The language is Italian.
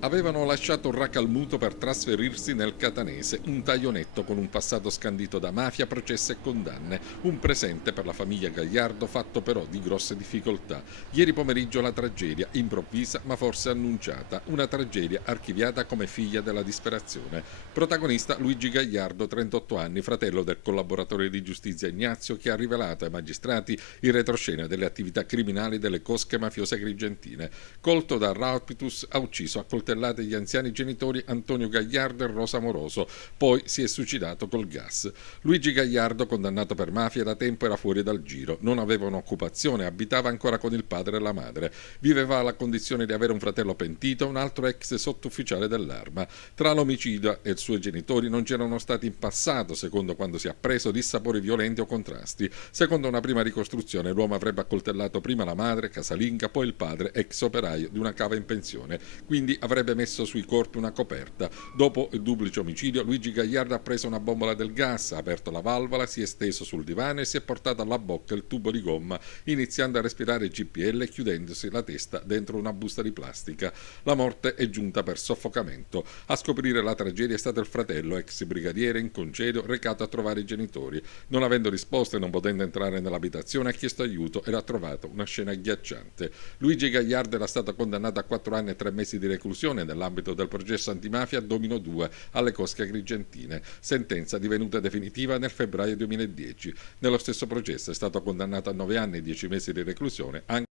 Avevano lasciato Racalmuto per trasferirsi nel Catanese, un taglionetto con un passato scandito da mafia, processi e condanne, un presente per la famiglia Gagliardo fatto però di grosse difficoltà. Ieri pomeriggio la tragedia, improvvisa ma forse annunciata, una tragedia archiviata come figlia della disperazione. Protagonista Luigi Gagliardo, 38 anni, fratello del collaboratore di giustizia Ignazio, che ha rivelato ai magistrati il retroscena delle attività criminali delle cosche mafiose agrigentine. Colto da Raupitus, ha ucciso a coltellate gli anziani genitori Antonio Gagliardo e Rosa Moroso, poi si è suicidato col gas. Luigi Gagliardo, condannato per mafia, da tempo era fuori dal giro, non aveva un'occupazione, abitava ancora con il padre e la madre, viveva la condizione di avere un fratello pentito e un altro ex sottufficiale dell'Arma. Tra l'omicidio e i suoi genitori non c'erano stati in passato, secondo quando si è appreso, dissapori violenti o contrasti. Secondo una prima ricostruzione, l'uomo avrebbe accoltellato prima la madre, casalinga, poi il padre, ex operaio di una cava in pensione, quindi avrebbe messo sui corpi una coperta. Dopo il duplice omicidio, Luigi Gagliardo ha preso una bombola del gas, ha aperto la valvola, si è steso sul divano e si è portato alla bocca il tubo di gomma, iniziando a respirare GPL e chiudendosi la testa dentro una busta di plastica. La morte è giunta per soffocamento. A scoprire la tragedia è stato il fratello, ex brigadiere in congedo, recato a trovare i genitori. Non avendo risposte e non potendo entrare nell'abitazione, ha chiesto aiuto ed ha trovato una scena agghiacciante. Luigi Gagliardo era stato condannato a 4 anni e 3 mesi di reclusione nell'ambito del processo antimafia Domino 2 alle cosche agrigentine, sentenza divenuta definitiva nel febbraio 2010. Nello stesso processo è stato condannato a 9 anni e 10 mesi di reclusione anche